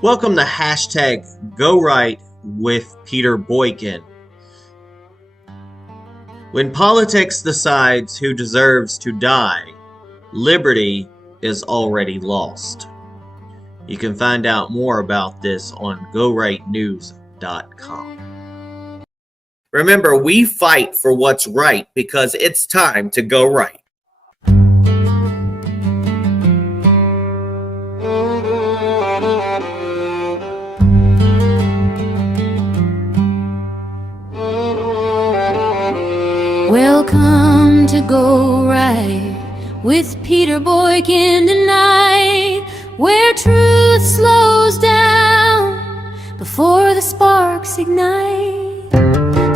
Welcome to hashtag Go Right with Peter Boykin. When politics decides who deserves to die, liberty is already lost. You can find out more about this on gorightnews.com. Remember, we fight for what's right because it's time to go right. Welcome to Go Right with Peter Boykin tonight, where truth slows down before the sparks ignite.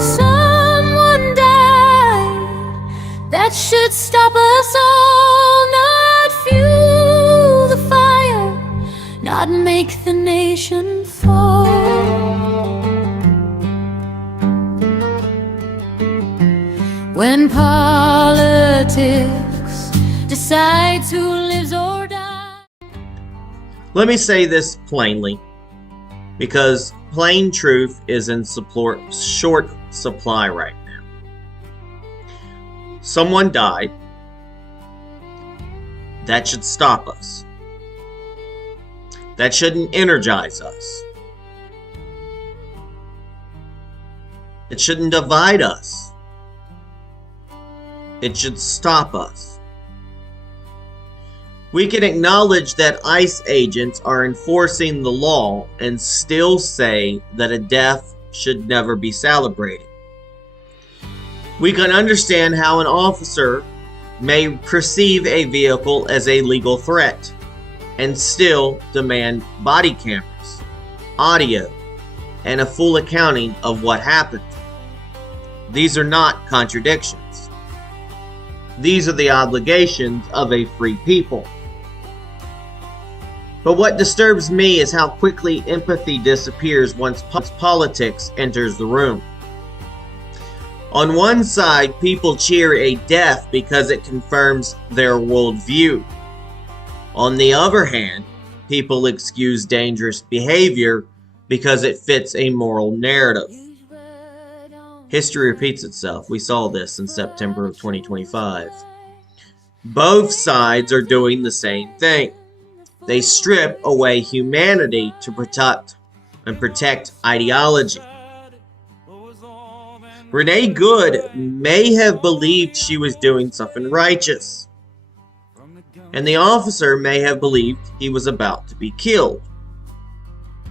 Someone died, that should stop us all, not fuel the fire, not make the nation fall. When politics decides who lives or dies. Let me say this plainly, because plain truth is in short supply right now. Someone died. That should stop us. That shouldn't energize us. It shouldn't divide us. It should stop us. We can acknowledge that ICE agents are enforcing the law and still say that a death should never be celebrated. We can understand how an officer may perceive a vehicle as a legal threat and still demand body cameras, audio, and a full accounting of what happened. These are not contradictions. These are the obligations of a free people. But what disturbs me is how quickly empathy disappears once politics enters the room. On one side, people cheer a death because it confirms their worldview. On the other hand, people excuse dangerous behavior because it fits a moral narrative. History repeats itself. We saw this in September of 2025. Both sides are doing the same thing. They strip away humanity to protect ideology. Renee Good may have believed she was doing something righteous, and the officer may have believed he was about to be killed.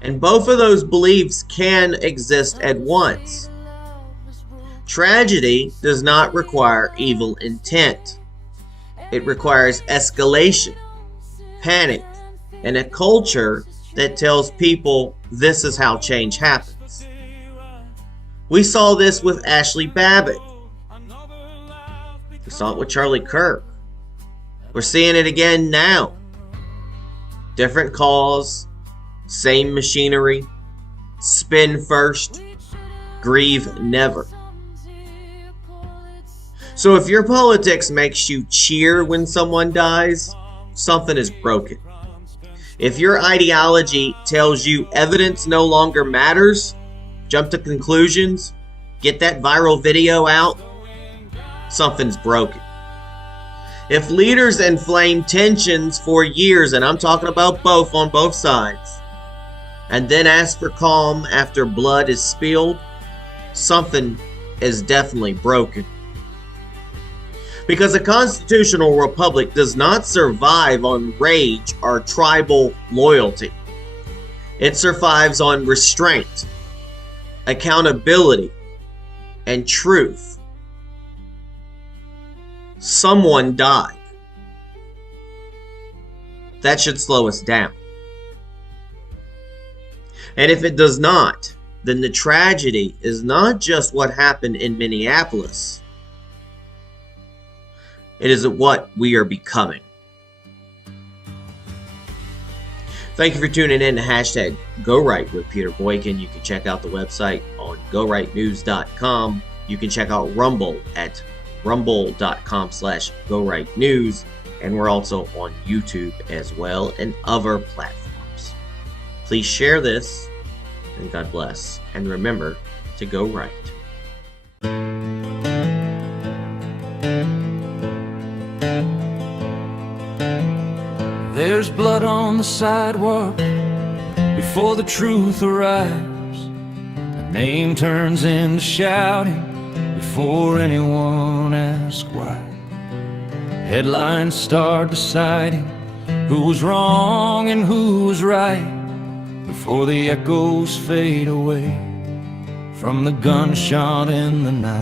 And both of those beliefs can exist at once. Tragedy does not require evil intent. It requires escalation, panic, and a culture that tells people this is how change happens. We saw this with Ashli Babbitt. We saw it with Charlie Kirk. We're seeing it again now. Different cause, same machinery, spin first, grieve never. So if your politics makes you cheer when someone dies, something is broken. If your ideology tells you evidence no longer matters, jump to conclusions, get that viral video out, something's broken. If leaders inflame tensions for years, and I'm talking about both on both sides, and then ask for calm after blood is spilled, something is definitely broken. Because a constitutional republic does not survive on rage or tribal loyalty. It survives on restraint, accountability, and truth. Someone died. That should slow us down. And if it does not, then the tragedy is not just what happened in Minneapolis. It is what we are becoming. Thank you for tuning in to hashtag Go Right with Peter Boykin. You can check out the website on gorightnews.com. You can check out Rumble at rumble.com/GoRightNews. And we're also on YouTube as well and other platforms. Please share this, and God bless. And remember to go right. There's blood on the sidewalk before the truth arrives. The name turns into shouting before anyone asks why. Headlines start deciding who was wrong and who was right before the echoes fade away from the gunshot in the night.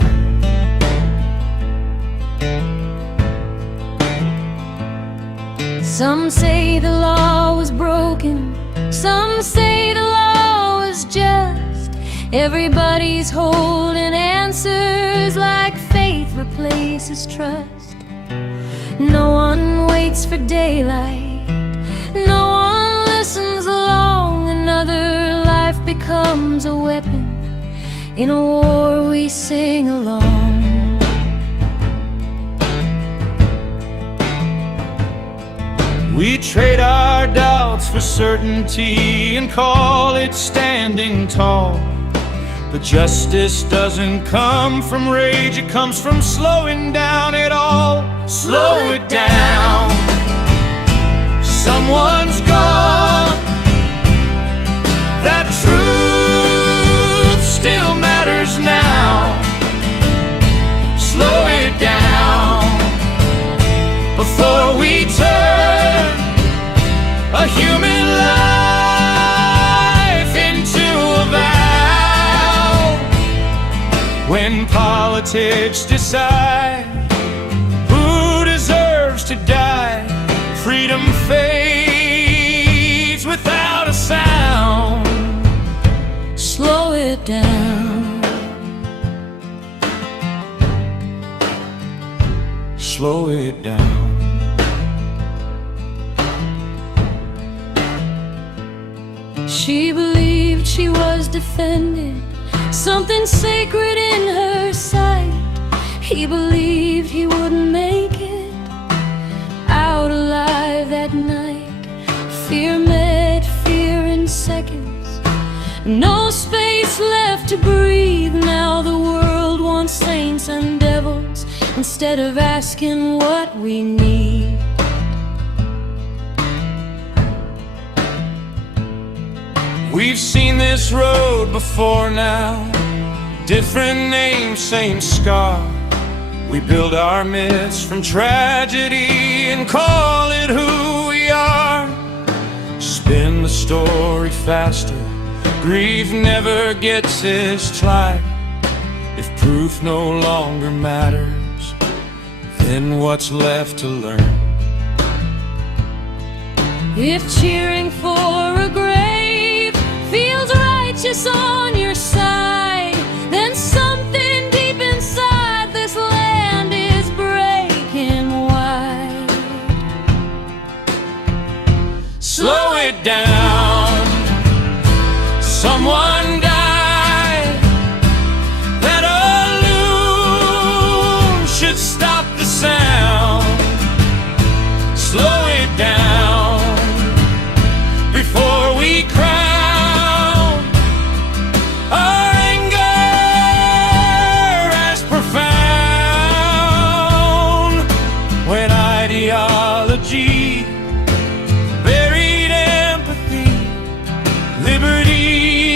Some say the law was broken, some say the law was just. Everybody's holding answers like faith replaces trust. No one waits for daylight, no one listens long. Another life becomes a weapon in a war we sing along. We trade our doubts for certainty and call it standing tall. But justice doesn't come from rage, it comes from slowing down it all. Slow it down. Someone's gone. That truth still matters now. Slow it down before we turn a human life into a vow. When politics decide who deserves to die, freedom fades without a sound. Slow it down. Slow it down. She believed she was defending something sacred in her sight. He believed he wouldn't make it out alive that night. Fear met fear in seconds, no space left to breathe. Now the world wants saints and devils instead of asking what we need. We've seen this road before now, different names, same scar. We build our myths from tragedy and call it who we are. Spin the story faster, grief never gets its flight. If proof no longer matters, then what's left to learn? If cheering for a grave feels righteous on your side, then something deep inside this land is breaking wide. Slow it down. Someone died. That alone should stop the sound. Slow it down before we crown our anger as profound. When ideology buried empathy, liberty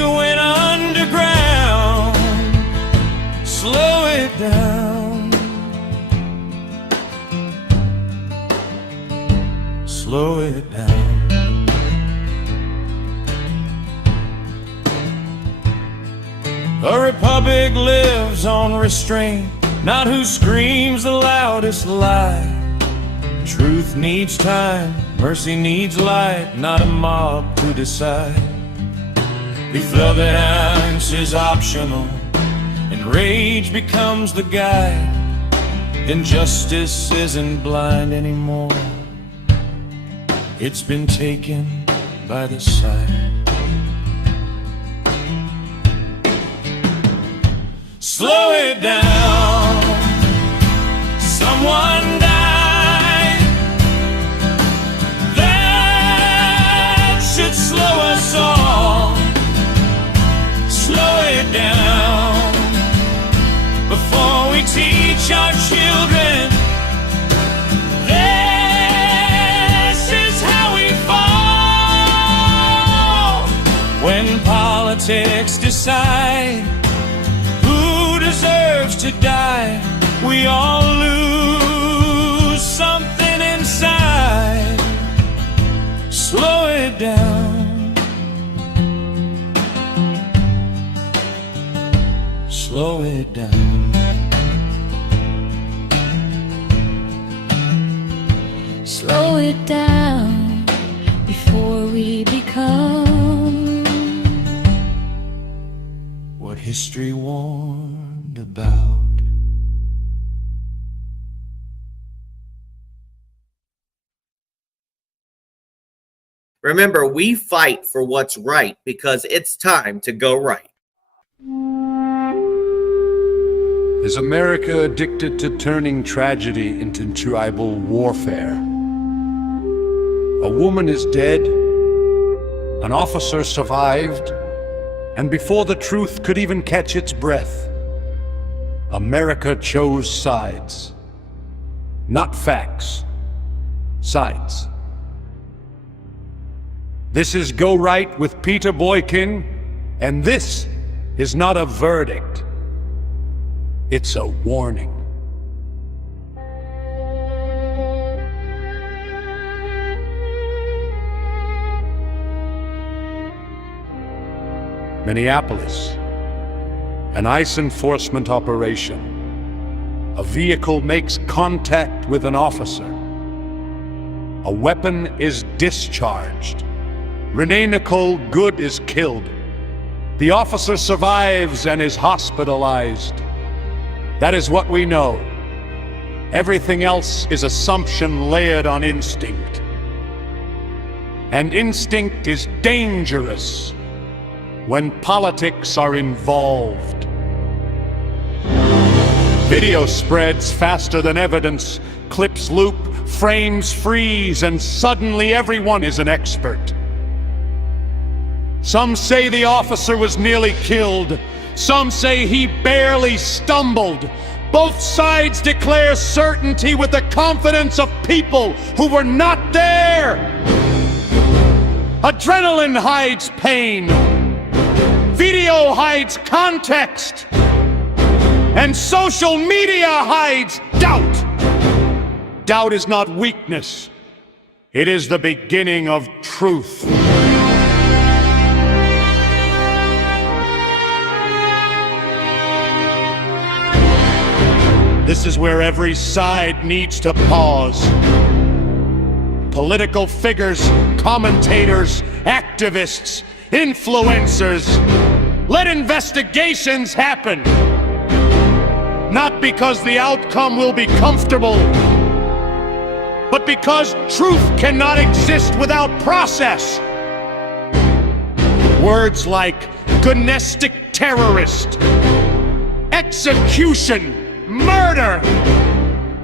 went underground. Slow it down. Slow it down. A republic lives on restraint, not who screams the loudest lie. Truth needs time, mercy needs light, not a mob to decide. If love and ounce is optional and rage becomes the guide, then justice isn't blind anymore. It's been taken by the side. Slow it down. Someone died. That should teach our children. This is how we fall. When politics decide who deserves to die, we all lose something inside. Slow it down. Slow it down. Slow it down before we become what history warned about. Remember, we fight for what's right because it's time to go right. Is America addicted to turning tragedy into tribal warfare? A woman is dead, an officer survived, and before the truth could even catch its breath, America chose sides. Not facts, sides. This is Go Right with Peter Boykin, and this is not a verdict. It's a warning. Minneapolis, an ICE enforcement operation. A vehicle makes contact with an officer. A weapon is discharged. Renee Nicole Good is killed. The officer survives and is hospitalized. That is what we know. Everything else is assumption layered on instinct. And instinct is dangerous when politics are involved. Video spreads faster than evidence, clips loop, frames freeze, and suddenly everyone is an expert. Some say the officer was nearly killed. Some say he barely stumbled. Both sides declare certainty with the confidence of people who were not there. Adrenaline hides pain. Video hides context. And social media hides doubt. Doubt is not weakness. It is the beginning of truth. This is where every side needs to pause. Political figures, commentators, activists, influencers, let investigations happen. Not because the outcome will be comfortable, but because truth cannot exist without process. Words like gonestic terrorist, execution, murder,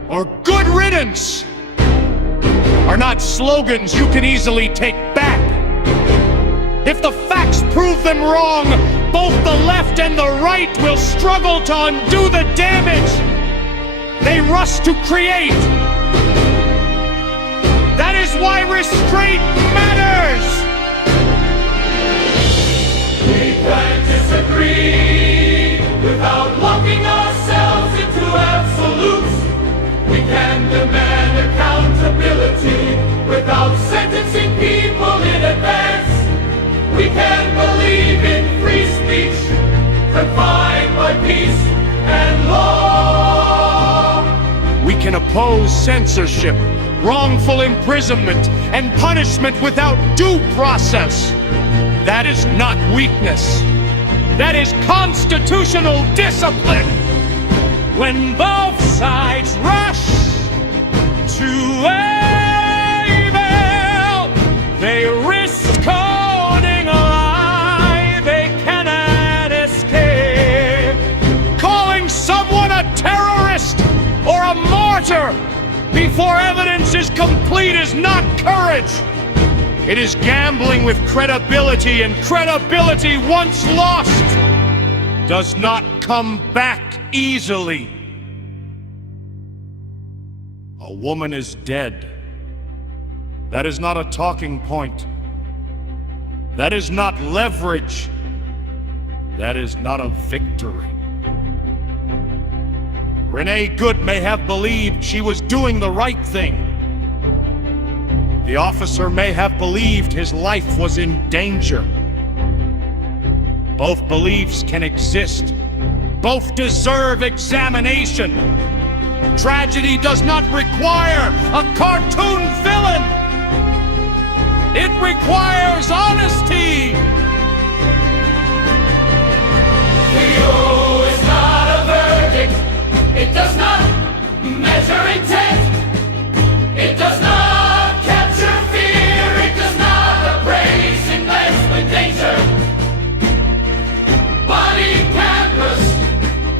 or good riddance are not slogans you can easily take back. If the facts prove them wrong, both the left and the right will struggle to undo the damage they rush to create. That is why restraint matters. We can disagree without locking ourselves into absolutes. We can demand accountability without sentencing people in advance. We can believe in free speech, confined by peace and law. We can oppose censorship, wrongful imprisonment, and punishment without due process. That is not weakness. That is constitutional discipline. When both sides rush to evil, they risk owning a lie they cannot escape. Calling someone a terrorist or a martyr before evidence is complete is not courage. It is gambling with credibility, and credibility once lost does not come back easily. A woman is dead. That is not a talking point. That is not leverage. That is not a victory. Renee Good may have believed she was doing the right thing. The officer may have believed his life was in danger. Both beliefs can exist. Both deserve examination. Tragedy does not require a cartoon villain. It requires honesty. The is not a verdict. It does not measure intent. It does not capture fear. It does not appraise investment danger. Body cameras,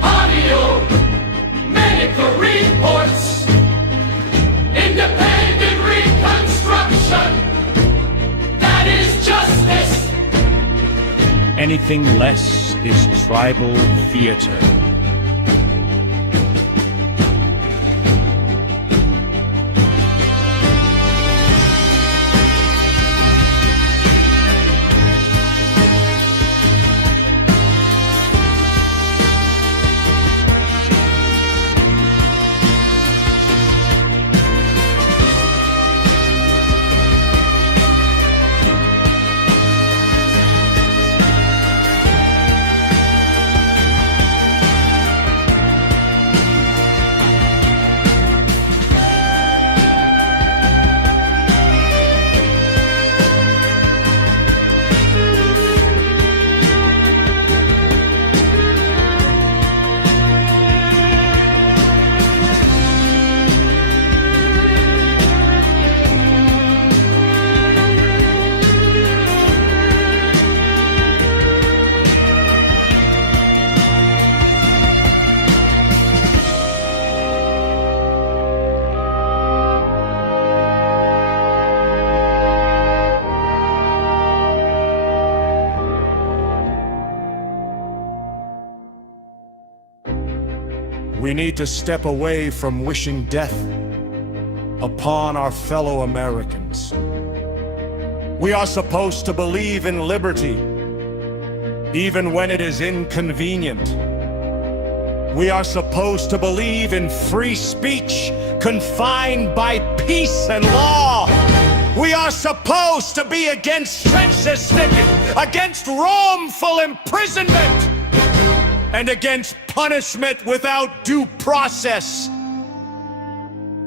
audio, medical reports, independent reconstruction. That is justice. Anything less is tribal theater. We need to step away from wishing death upon our fellow Americans. We are supposed to believe in liberty, even when it is inconvenient. We are supposed to believe in free speech confined by peace and law. We are supposed to be against censorship, against wrongful imprisonment, and against punishment without due process.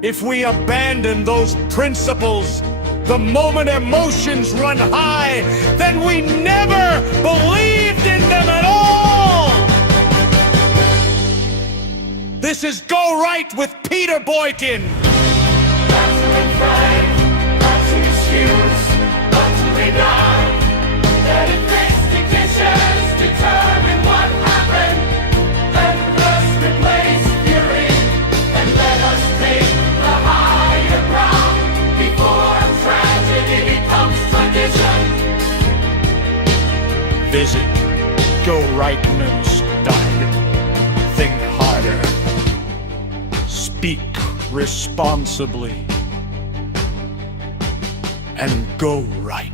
If we abandon those principles the moment emotions run high, then we never believed in them at all. This is Go Right with Peter Boykin. Not to refrain, not to excuse, not to deny that investigations determine what happened. Let us replace fury and let us take the higher ground before tragedy becomes tradition. Visit GoRightNews.com. Think harder. Speak responsibly. And go right.